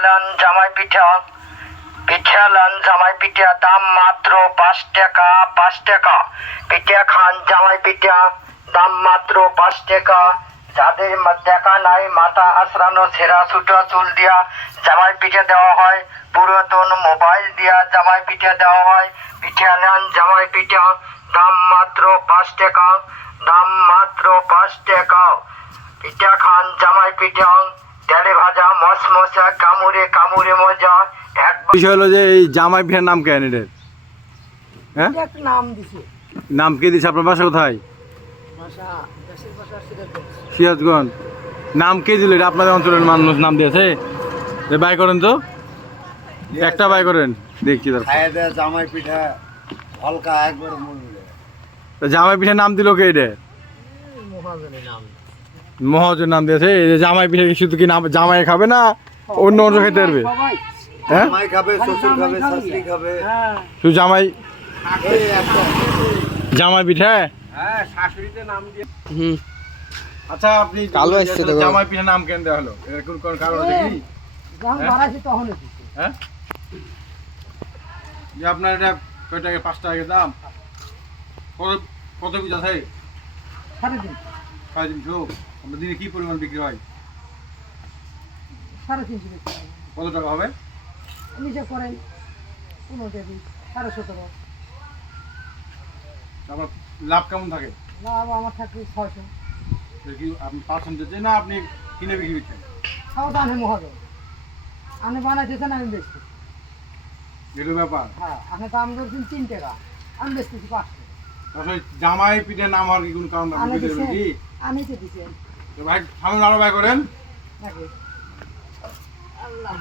পিঠালান জামাই পিঠা, পিঠালান জামাই পিঠা, দাম মাত্র 5 টাকা। 5 টাকা পিঠা খান জামাই পিঠা, দাম মাত্র 5 টাকা। যাদের দেখা নাই মাথা আশ্রানো ছেঁড়া ছুটা চুল দিয়া জামাই পিঠা দেওয়া হয়, পুরাতন মোবাইল দিয়া জামাই পিঠা দেওয়া হয়। পিঠালান জামাই পিঠা, দাম মাত্র 5 টাকা। দাম মাত্র 5 টাকা। পিঠা খান জামাই পিঠা, তেলে ভাজা মশমশা, কামড়ে কামড়ে মজা। বিষয় হলো যে এই জামাই পিঠার নাম কেন এটার? হ্যাঁ, একটা নাম দিছে। নাম কে দিছে? আপনার বাসা কোথায়? ভাষা দেশের ভাষা সিরাজগঞ্জ। সিরাজগঞ্জ। নাম কে দিল? এটা আপনাদের অঞ্চলের মানুষ নাম দিয়েছে? বাই করেন তো, একটা বাই করেন দেখছি। জামাই পিঠা হালকা একবার মনে জামাই পিঠার নাম দিল কে? এটা মহাজনের নাম। মহাজন নাম দিয়েছে। এই যে জামাই পিঠা কি শুধু কি নাম জামাই খাবে না অন্য অন্য খেতে পারবে? সবাই হ্যাঁ, জামাই খাবে, শ্বশুর খাবে, শাশুড়ি খাবে। হ্যাঁ শুধু জামাই এই একটা জামাই পিঠা। হ্যাঁ, শাশুড়িতে নাম দিয়ে। আচ্ছা, আপনি কালো আসছে তো। জামাই পিঠার নাম কেন দেওয়া হলো? এর কোন কারণ আছে কি? যখন হ্যাঁ? বাড়াইছে তখন দিছে। হ্যাঁ, যে আপনার এটা কয় টাকা? 5 টাকা দাম। কত কত পিস আছে? 3.5 350। আপনার দিনে কি পরিমাণ বিক্রি হয়? 3.5 বেশি। কত টাকা হবে? নিচে করেন 15 টাকা, 17.5। আপনার লাভ কেমন থাকে? লাভ আমার থাকবে 600। এটা কি আপনি পার্সেন্টেজে না আপনি কিনে বিক্রি করছেন? খাওয়া দানে মহাজন আপনি বানাইতেছেন, আমি বেচতেছি। এগুলো ব্যাপার। হ্যাঁ, আপনি দাম করছেন 3 টাকা, আমি বেচতেছি 5 টাকা। আসলে জামাই পিঠের নাম হওয়ার কি কোনো কারণ আমি আপনি দিচ্ছেন, কি? আমি তো দিচ্ছেন তো ভাই সামনে আরো ভাই করেন। নাকি আল্লাহ।